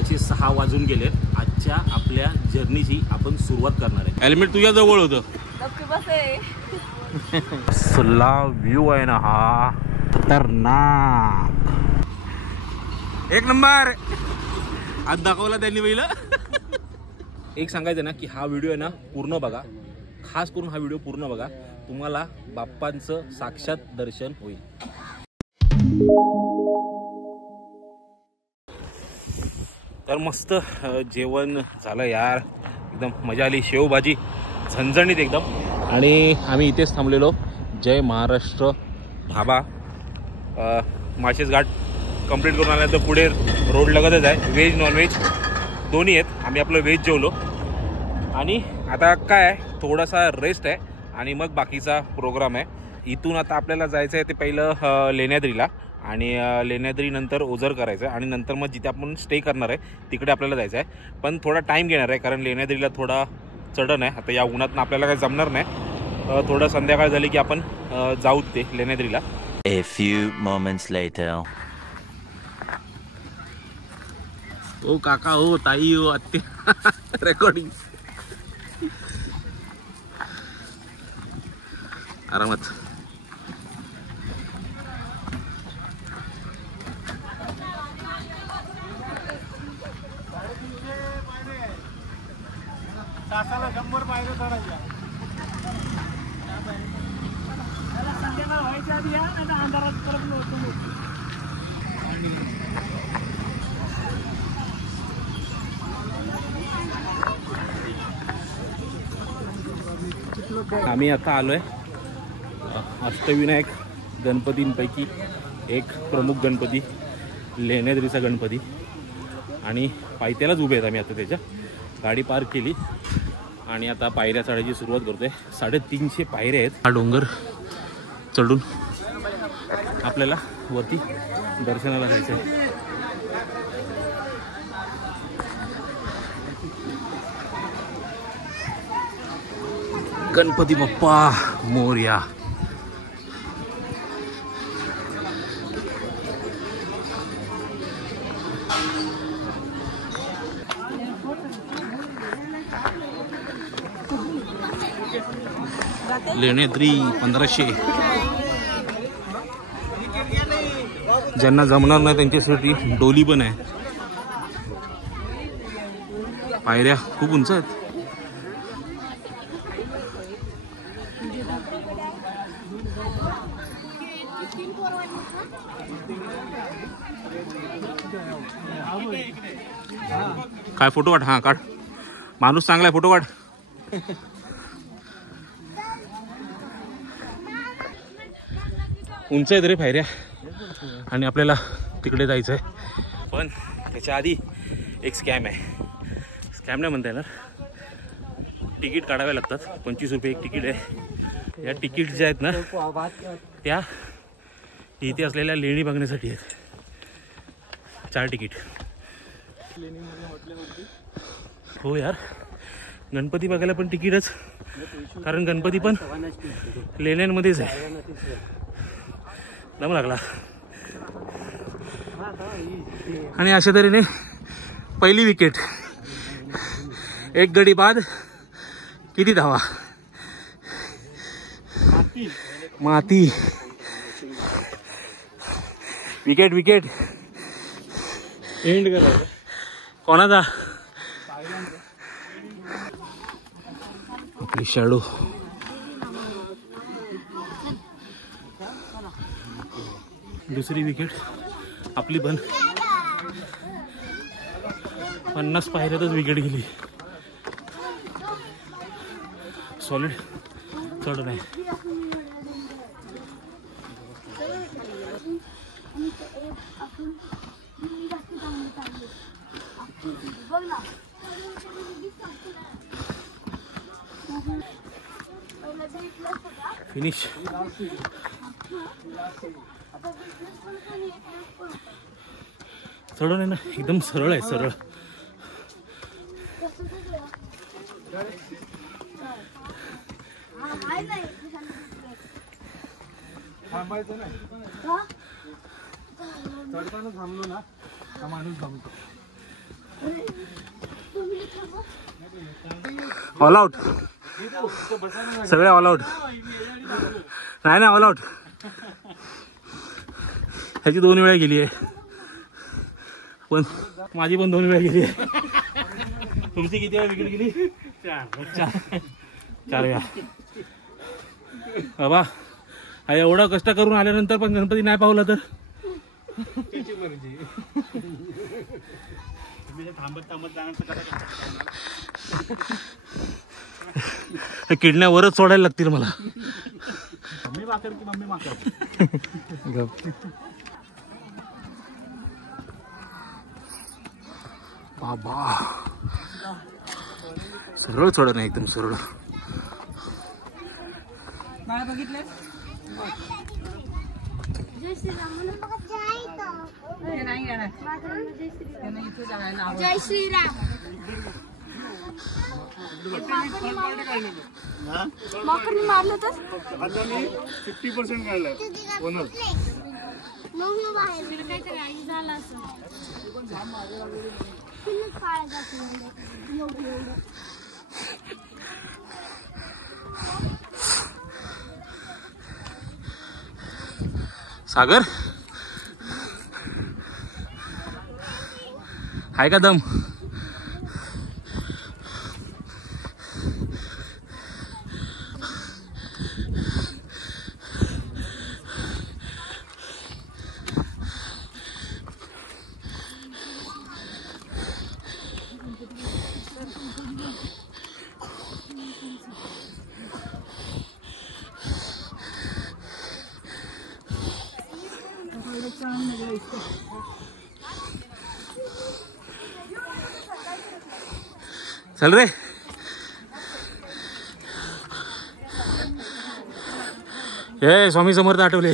संध्याकाळचे 6 वाजून गेलेत. आजच्या आपल्या जर्नीची आपण सुरुवात करणार आहे. हेल्मेट तुझ्या जवळ होतं. असला व्ह्यू आहे ना हा, खतरनाक, एक नंबर. आज दाखवला त्यांनी पहिलं. एक सांगायचं ना की हा व्हिडिओ आहे ना पूर्ण बघा, खास करून हा व्हिडिओ पूर्ण बघा, तुम्हाला बाप्पांचं साक्षात दर्शन होईल. तर मस्त जेवण झालं यार, एकदम मजा आली. शेवभाजी झणझणीत एकदम. आणि आम्ही इथेच थांबलेलो, जय महाराष्ट्र ढाबा. माळशेज घाट कंप्लीट करून आल्यानंतर पुढे रोड लगतच आहे, व्हेज नॉनव्हेज दोन्ही आहेत. आम्ही आपलं व्हेज जेवलो आणि आता काय आहे, थोडासा रेस्ट आहे आणि मग बाकीचा प्रोग्राम आहे. इथून आता आपल्याला जायचं आहे ते पहिलं लेण्याद्रीला, आणि लेण्याद्रीनंतर ओझर करायचं आहे आणि नंतर मग जिथे आपण स्टे करणार आहे तिकडे आपल्याला जायचं आहे. पण थोडा टाईम घेणार आहे कारण लेण्याद्रीला थोडा चढण आहे. आता या उन्हातनं आपल्याला काही जमणार नाही. थोडं संध्याकाळ झाली की आपण जाऊ ते लेण्याद्रीला. A few moments later. ओ काका, हो ताई, हो आत्या. रेकॉर्डिंग आरामात. तासाला 100 पायऱ्या चढायच्या. संध्याकाळ व्हायच्या आधी या, नाही अंधारात परत नव्हतं. आम्ही आता आलोय अष्टविनायक गणपतींपैकी एक प्रमुख गणपती, लेण्याद्रीचा गणपती. आणि पायथ्यालाच उभे आहेत आम्ही आता. त्याच्या गाडी पार्क केली आणि आता पायऱ्या चढायची सुरुवात करतोय. 350 पायऱ्या आहेत. हा डोंगर चढून आपल्याला वरती दर्शनाला जायचं आहे. गणपती बाप्पा मोरया. लेण्याद्री 1500. ज्यांना जमणार नाही त्यांच्यासाठी डोली पण आहे. पायऱ्या खूप उंच आहेत. काय फोटो काढ. हा काढ, माणूस चांगला आहे, फोटो काढ. उंच आहेत रे पायऱ्या आणि आपल्याला तिकडे जायचं आहे. पण त्याच्या आधी एक स्कॅम आहे. स्कॅम नाही म्हणता येणार, तिकीट काढावे लागतात. 25 रुपये एक तिकीट आहे. या तिकीट ज्या आहेत ना त्या इथे असलेल्या लेणी बघण्यासाठी आहेत. 4 तिकीट. हो यार, गणपती बघायला पण तिकीटच, कारण गणपती पण लेण्यांमध्येच आहे. दम लागला. आणि अशा तऱ्हेने पहिली विकेट. एक गडी बाद. किती धावा. माती. Wicket wicket. एंड करा कोणाचा. आपली शाडू. दुसरी विकेट आपली पण. 50 पायऱ्यातच विकेट गेली. सॉलिड चढ नाही. फिनिश. चढण आहे ना एकदम सरळ आहे, सरळ. थांबायचं नाही. चढताना थांबलो ना हा माणूस थांबतो. ऑल आउट, सगळे ऑल आउट. नाही ऑल आउट. ह्याची 2 वेळा गेली आहे, पण माझी पण 2 वेळा गेली आहे. तुमची किती वेळा विकेट गेली? 4 वेळा. बाबा हा एवढं कष्ट करून आल्यानंतर पण गणपती नाही पावला तर किडण्यावरच सोडायला लागतील मला. मम्मी माकर की मम्मी माकर. बाबा सरळ सोडा नाही, एकदम सरळ. काय बघितलं? जय श्रीराम. माकडनी मारलं तर आता मी 50% काढलंय. मग बाहेर काहीतरी आई झाला असं सागर हाय का दम? चल रे. हे स्वामी समर्थ आठवले.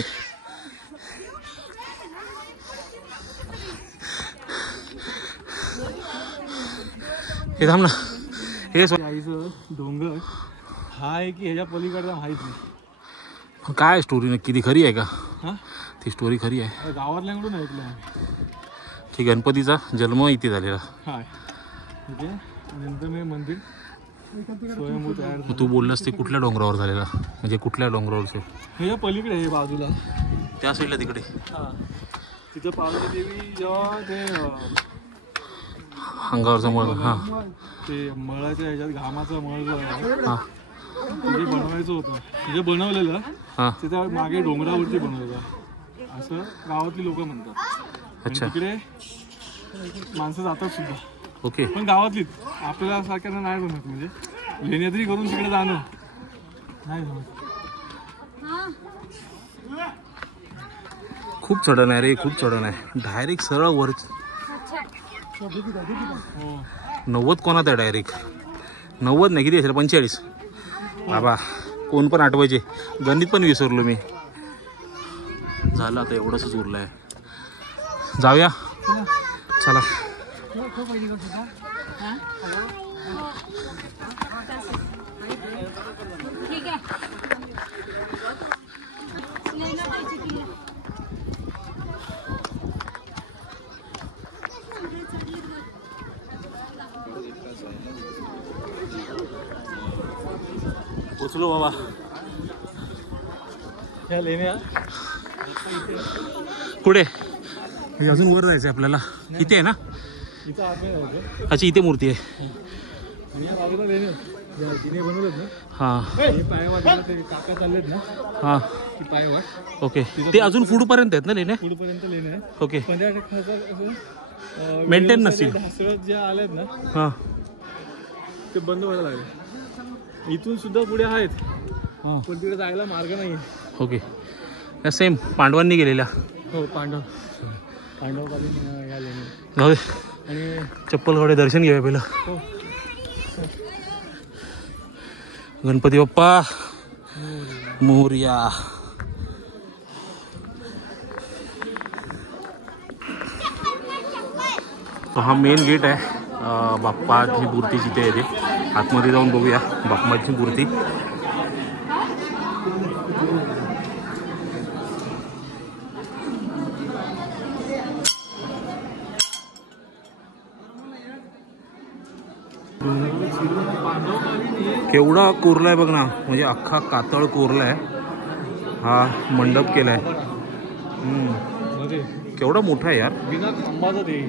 हे थांब ना. हे आईचं डोंगर हा आहे की ह्याच्या पलीकडचा माहित नाही. काय स्टोरी नक्की ती खरी आहे का? हा ती स्टोरी खरी आहे. गावातल्याकडून ऐकलं आहे की गणपतीचा जन्म इथे झालेला. हाय ठीक आहे. नंतर मी मंदिर स्वयंभू तयार मग तू बोललास ते कुठल्या डोंगरावर झालेला, म्हणजे कुठल्या डोंगरावरचे? ह्याच्या पलीकडे हे बाजूला त्या साईडला तिकडे. हा तिथं पार्वती देवी जेव्हा ते अंगावरचा मळ. हां ते मळाच्या ह्याच्यात घामाचा मळ जो आहे हां ते बनवायचं होतं, म्हणजे बनवलेलं हां. ते त्या मागे डोंगरावरती बनवलेलं असं गावातली लोक म्हणतात. अच्छा. तिकडे माणसं जातात सुद्धा. ओके. पण गावातलीच, आपल्याला सारख्यांना नाही जमत, म्हणजे लेण्याद्री करून तिकडे जाणं नाही जमत. खूप चढण आहे रे, खूप चढण आहे. डायरेक्ट सरळ वर. हो 90 कोणात आहे डायरेक्ट? 90 नाही, किती असेल? 45. बाबा कोण पण आठवायचे, गणित पण विसरलो मी. झालं आता एवढंच उरलं आहे. जाऊया चला. ठीक आहे. पोचलो बाबा. ह्या लेण्या पुढे अजून वर जायचं आपल्याला. इथे आहे ना? इथं आतमध्ये जायचं. अच्छा इथे मूर्ती आहे. आणि या बाजूला लेण्या तिने बनवलेत ना. हां हे पायवाट ते काका चाललेत ना, हां. ती पायवाट ओके. ते अजून पुढपर्यंत आहेत ना लेण्या? पुढपर्यंत लेण्या आहेत. ओके. 50,000 असं मेंटेन नसतील. ढासळत ज्या आल्यात ना हां ते बंद व्हायला लागले. इथून सुद्धा पुढे आहेत, हां. पण तिकडे जायला मार्ग नाही. ओके. या सेम पांडवांनी गेलेल्या. हो पांडवकालीन या लेण्या. जाऊ दे, आणि चप्पलकडे दर्शन घेऊया पहिलं. हो गणपती बाप्पा मोरया. तो हा मेन गेट आहे. बाप्पाची मूर्ती जिथे आहे ते आतमध्ये जाऊन बघूया बाप्पाची मूर्ती. केवढा कोरलाय बघ ना, म्हणजे अख्खा कातळ कोरलाय. हा मंडप केलाय. केवढा मोठा आहे यार. बिना खांबाचं ते.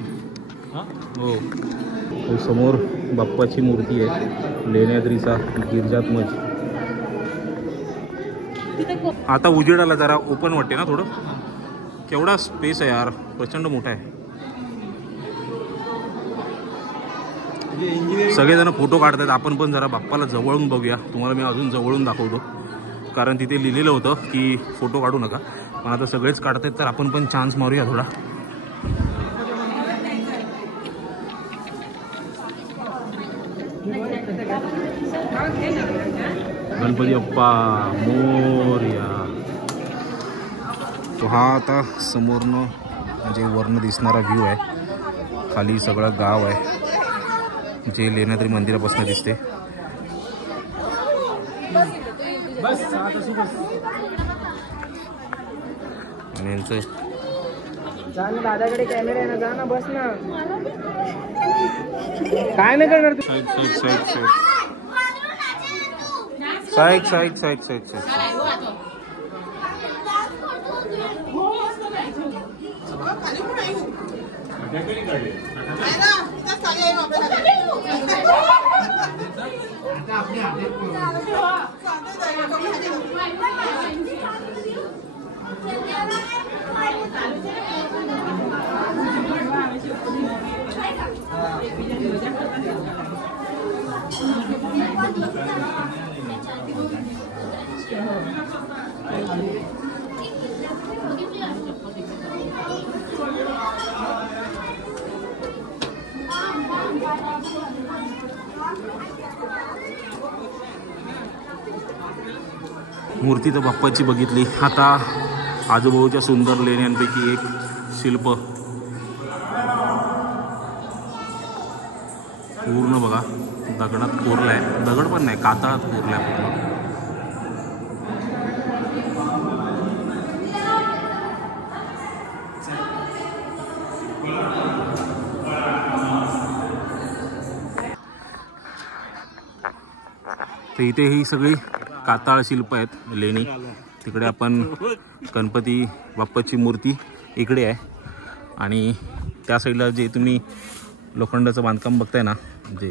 हो, समोर बाप्पाची मूर्ती आहे, लेण्याद्रीचा गिरिजात्मज. आता उजेड आला, जरा ओपन वाटते ना थोडं. केवढा स्पेस आहे यार, प्रचंड मोठा आहे. सगळेजण फोटो काढतात. आपण पण जरा बाप्पाला जवळून बघूया. तुम्हाला मी अजून जवळून दाखवतो, कारण तिथे लिहिलेलं होतं की फोटो काढू नका, पण आता सगळेच काढतात तर आपण पण चान्स मारूया थोडा. गणपती बाप्पा मोरया. तो हा आता समोरनं म्हणजे वरनं दिसणारा व्ह्यू आहे. खाली सगळं गाव आहे जे लेण्याद्री मंदिरापासून दिसते. आणि यांचं दादाकडे कॅमेरा आहे ना, जा ना, बस ना. काय नाही करणार तू. Side side side side side side side side. मूर्ती तर बाप्पाची बघितली. आता आजूबाजूच्या सुंदर लेण्यांपैकी एक शिल्प पूर्ण बघा दगडात कोरलाय. दगड पण नाही, कातळात कोरलाय पूर्ण. तर इथे ही सगळी कातळ शिल्प आहेत, लेणी. तिकडे आपण गणपती बाप्पाची मूर्ती इकडे आहे, आणि त्या साईडला जे तुम्ही लोखंडाचं बांधकाम बघताय ना, जे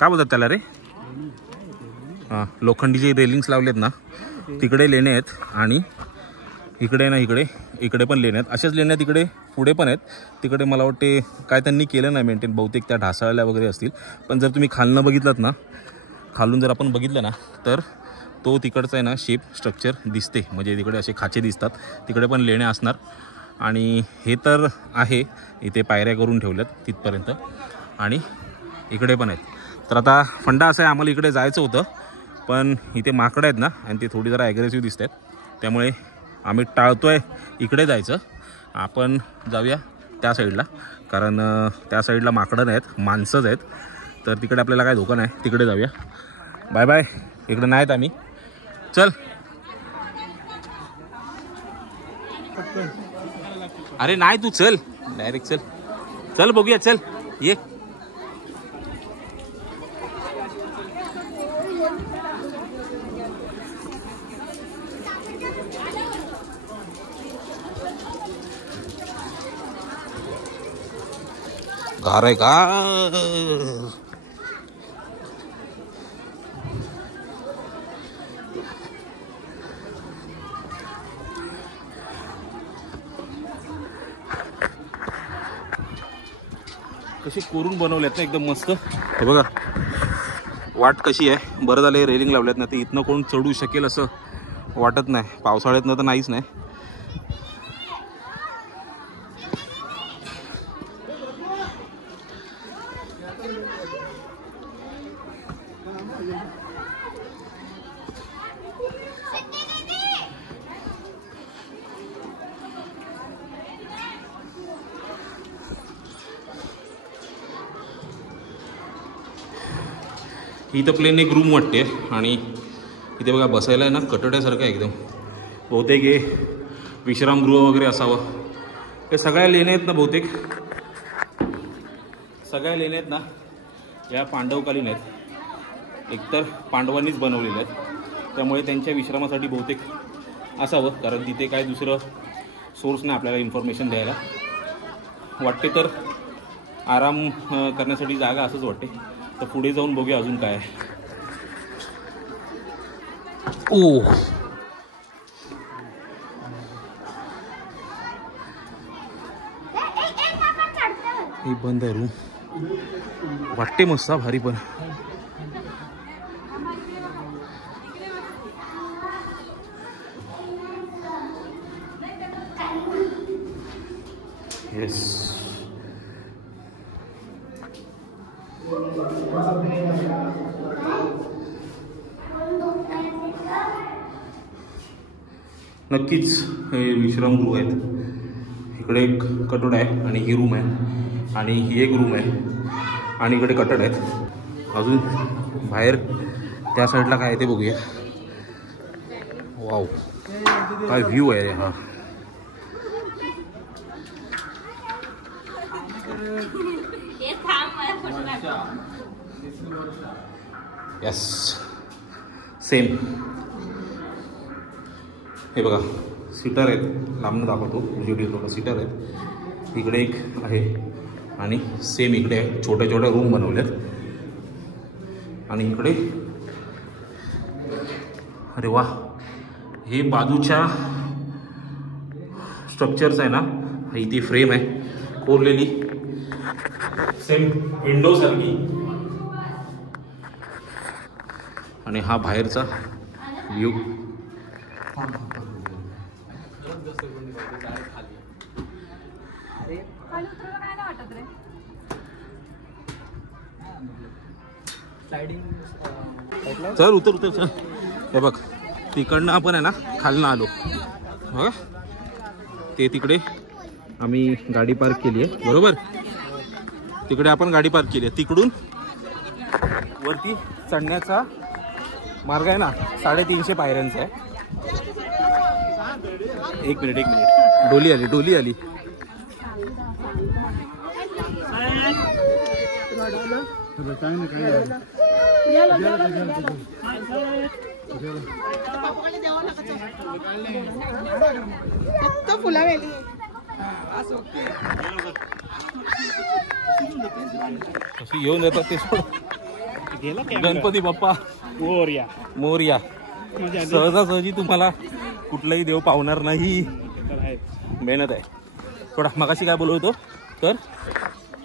काय बोलतात त्याला रे, हां, लोखंडी जे रेलिंग्स लावलेत ना, तिकडे लेणे आहेत. आणि इकडे ना, इकडे पण लेणे आहेत. अशाच लेण्या तिकडे पुढे पण आहेत. तिकडे मला वाटते काय त्यांनी केलं नाही मेंटेन, बहुतेक त्या ढासाळल्या वगैरे असतील. पण जर तुम्ही खालनं बघितलं ना, खालून जर आपण बघितलं ना, तर तो तिकडचा आहे ना शेप स्ट्रक्चर दिसते. म्हणजे तिकडे असे खाचे दिसतात. तिकडे पण लेण्या असणार. आणि हे तर आहे, इथे पायऱ्या करून ठेवल्यात तिथपर्यंत, आणि इकडे पण आहेत. तर आता फंडा असा आहे, आम्हाला इकडे जायचं होतं, पण इथे माकडं आहेत ना, आणि ते थोडी जरा ॲग्रेसिव्ह दिसत आहेत. त्यामुळे आम्ही टाळतोय इकडे जायचं. आपण जाऊया त्या साईडला, कारण त्या साईडला माकडं नाहीत, माणसंच आहेत. तर तिकडे आपल्याला काय धोका नाही, तिकडे जाऊया. बाय बाय, इकडे नाहीत आम्ही. चल. अरे नाही, तू चल डायरेक्ट, चल चल बघूया, चल ये. घर आहे का? कशी कोरून बनवल्यात ना, एकदम मस्त. हे बघा वाट कशी आहे. बरं झालं रेलिंग लावल्यात ना, ते इथनं कोण चढू शकेल असं वाटत नाही. पावसाळ्यातनं तर नाहीच नाही. इथं प्लेन एक रूम वाटते, आणि इथे बघा बसायला आहे ना, कटड्यासारखं एकदम. बहुतेक हे विश्रामगृह वगैरे असावं. हे सगळ्या लेण्या आहेत ना, बहुतेक सगळ्या लेण्या आहेत ना, या पांडवकालीन आहेत. एकतर पांडवांनीच बनवलेले आहेत, त्यामुळे त्यांच्या विश्रामासाठी बहुतेक असावं, कारण तिथे काय दुसरं सोर्स नाही आपल्याला इन्फॉर्मेशन द्यायला. वाटते तर आराम करण्यासाठी जागा असंच वाटते. तर पुढे जाऊन बघूया अजून काय आहे. ओ हे बंद आहे रूम. वाटते मस्त भारी पण. येस नक्कीच हे विश्रामगृह आहेत. इकडे एक कटोड आहे आणि ही रूम आहे आणि ही एक रूम आहे आणि इकडे कटड आहेत. अजून बाहेर त्या साईडला काय आहे ते बघूया. वाव काय व्ह्यू आहे हा. Yes same. हे बघा सीटर आहेत, लांबनं दाखवतो उजेडी थोडं. सीटर आहेत इकडे एक आहे आणि सेम इकडे आहे. छोट्या छोट्या रूम बनवल्यात आणि इकडे अरे वा हे बाजूच्या स्ट्रक्चर्स आहे ना, इथे फ्रेम आहे कोरलेली सेम विंडो सारखी आणि हा बाहेरचा व्ह्यू. चल उतर उतर चल. हे बघ तिकडनं आपण आहे ना खालनं आलो बघा. ते तिकडे आम्ही गाडी पार्क केली आहे बरोबर. तिकडे आपण गाडी पार्क केली आहे. तिकडून वरती चढण्याचा मार्ग आहे ना 350 पायऱ्यांचा आहे. एक मिनिट डोली आली डोली आली. कशी येऊन येतात ते सोड. गणपती बाप्पा मोरया मोरया. सहजासहजी तुम्हाला कुठलाही देव पावणार नाही. मेहनत आहे थोडा. मगाशी काय बोलत होतो तर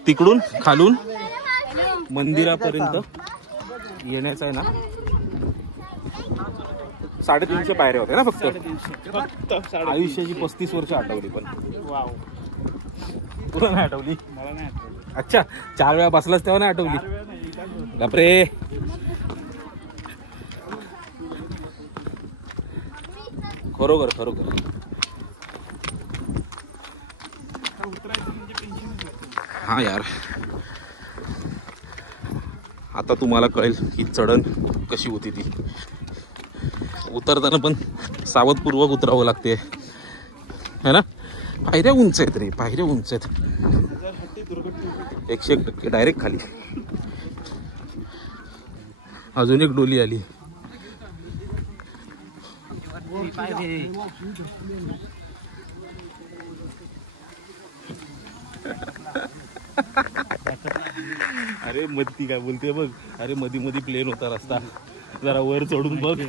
तिकडून खालून मंदिरापर्यंत येण्याचं आहे ना 350 पायऱ्या होत्या ना फक्त. आयुष्याची 35 वर्ष आठवली पण. तुला नाही आठवली? मला नाही आठवली. अच्छा 4 वेळा बसलास तेव्हा नाही आठवली? बापरे. खरोखर खरोखर हा यार. आता तुम्हाला कळेल ही चढण कशी होती ती. उतरताना पण सावधपूर्वक उतरावं लागते है ना. पायऱ्या उंच आहेत रे, पायऱ्या उंच आहेत. 100% डायरेक्ट खाली. अजून एक डोली आली. अरे मधी काय बोलते बघ. अरे मधी मधी प्लेन होता रस्ता. जरा वर चढून बघ.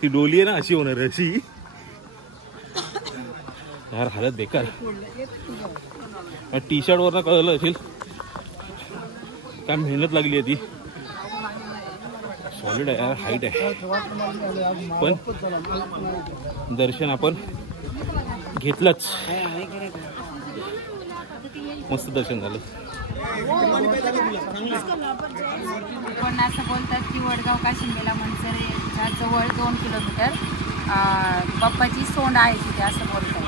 ती डोली आहे ना अशी होणार अशी. यार हालत बेकार. टी शर्ट वरनं कळलं असेल काय मेहनत लागली आहे ती. सॉलिड आहे यार, हाईट आहे. पण दर्शन आपण घेतलंच. मस्त दर्शन झालं. पण असं बोलतात की वडगाव काशिंबेला मनसरेच्या जवळ 2 किलोमीटर बाप्पाची सोंड आहे तिथे असं बोलतात.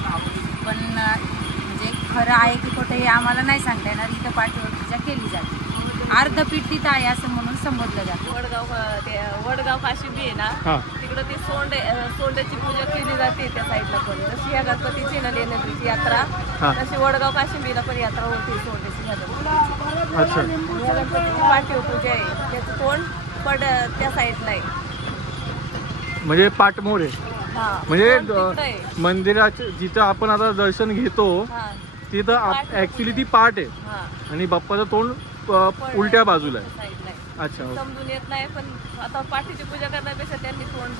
पण म्हणजे खरं आहे की कुठे हे आम्हाला नाही सांगता येणार. इथं पाठीवर पूजा केली जाते. अर्धपीठ तिथं आहे असं म्हणून संबोधलं जातं. वडगाव काशिंबी आहे ना, हा तिकडं ती सोंड्याची पूजा केली जाते त्या साईडला पण. जशी या गणपतीची ना लेण्याद्रीची यात्रा, हा. तशी वडगाव काशिंबीला पण यात्रा होती सोंड्याची. अच्छा या गणपतीची पाठीव पूजा आहे, त्याचं तोंड पड त्या साईडला आहे. म्हणजे पाठमोर आहे. हा म्हणजे तोंड तिकडं आहे. मंदिराचे जिथं आपण आता दर्शन घेतो हा तिथं ऍक्च्युली ती पाठ आहे हा आणि बाप्पाचं तोंड उलट्या बाजूला आहे. साईडला आहे. अच्छा समजून येत नाही, पण आता पाठीची पूजा करण्यापेक्षा त्यांनी तोंड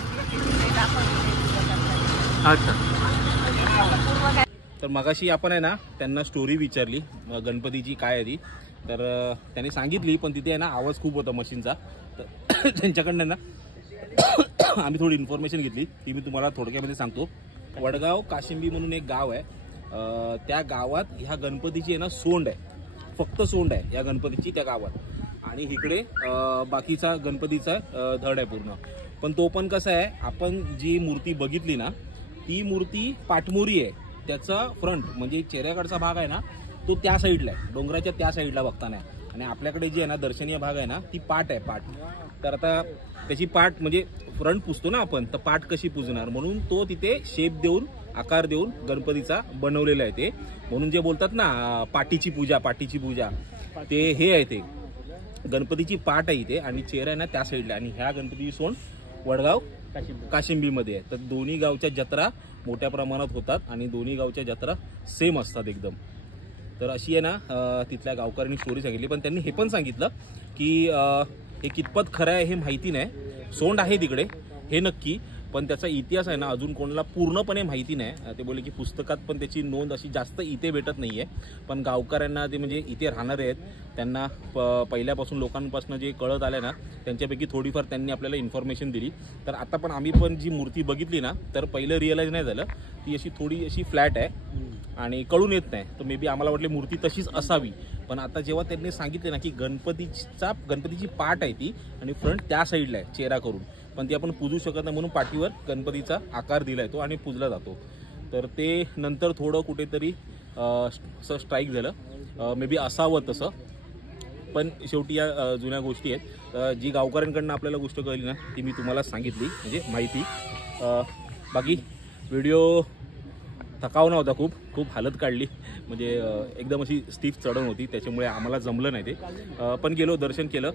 दाखवली पूजा करण्याची. अच्छा. पूर्व काय तर मगाशी आपण आहे ना त्यांना स्टोरी विचारली गणपतीची काय आहे ती, तर त्यांनी सांगितली, पण तिथे आहे ना आवाज खूप होता मशीनचा. तर त्यांच्याकडनं ना आम्ही थोडी इन्फॉर्मेशन घेतली, ती मी तुम्हाला थोडक्यामध्ये सांगतो. वडगाव काशिंबी म्हणून एक गाव आहे, त्या गावात ह्या गणपतीची आहे ना सोंड आहे, फक्त सोंड आहे या गणपतीची त्या गावात. आणि इकडे बाकीचा गणपतीचा धड आहे पूर्ण. पण तो पण कसा आहे, आपण जी मूर्ती बघितली ना ती मूर्ती पाठमोरी आहे. त्याचा फ्रंट म्हणजे चेहऱ्याकडचा भाग आहे ना तो त्या साईडला आहे, डोंगराच्या त्या साईडला बघताना आहे. आणि आपल्याकडे जी आहे ना दर्शनीय भाग आहे ना ती पाठ आहे, पाठ. तर आता त्याची पाठ म्हणजे फ्रंट पुजतो ना आपण, तर पाठ कशी पुजणार, म्हणून तो तिथे शेप देऊन आकार देऊन गणपतीचा बनवलेला आहे ते. म्हणून जे बोलतात ना पाठीची पूजा, पाठीची पूजा, ते हे आहे, ते गणपतीची पाठ आहे इथे आणि चेहरा आहे ना त्या साईडला. आणि ह्या गणपतीची सोंड वडगाव काशिंबीमध्ये आहे. तर दोन्ही गावच्या जत्रा मोठ्या प्रमाणात होतात आणि दोन्ही गावच्या जत्रा सेम असतात एकदम. तर अशी आहे ना तिथल्या गावकऱ्यांनी स्टोरी सांगितली. पण त्यांनी हे पण सांगितलं की हे कितपत खरं आहे हे माहिती नाही. सोंड आहे तिकडे हे नक्की, पण त्याचा इतिहास आहे ना अजून कोणाला पूर्णपणे माहिती नाही. ते बोलले की पुस्तकात पण त्याची नोंद अशी जास्त इथे भेटत नाही आहे. पण गावकऱ्यांना ते म्हणजे इथे राहणारे आहेत त्यांना पहिल्यापासून लोकांपासून जे कळत आलं ना त्यांच्यापैकी थोडीफार त्यांनी आपल्याला इन्फॉर्मेशन दिली. तर आता पण आम्ही पण जी मूर्ती बघितली ना तर पहिलं रिअलाईज नाही झालं, ती अशी थोडी अशी फ्लॅट आहे आणि कळून येत नाही. तर मे बी आम्हाला वाटली मूर्ती तशीच असावी. पण आता जेव्हा त्यांनी सांगितले ना की गणपतीची पाठ आहे ती आणि फ्रंट त्या साईडला आहे चेहरा करून, पण ती आपण पुजू शकत नाही म्हणून पाठीवर गणपतीचा आकार दिलाय तो आणि पुजला जातो. तर ते नंतर थोडं कुठेतरी असं स्ट्राईक झालं, मे बी असावं तसं. पण शेवटी या जुन्या गोष्टी आहेत. जी गावकऱ्यांकडनं आपल्याला गोष्ट कळली ना ती मी तुम्हाला सांगितली म्हणजे माहिती. बाकी व्हिडिओ थकावना होता, खूप हालत काढली, म्हणजे एकदम अशी स्टीफ चढण होती, त्याच्यामुळे आम्हाला जमलं नाही ते. पण गेलो, दर्शन केलं.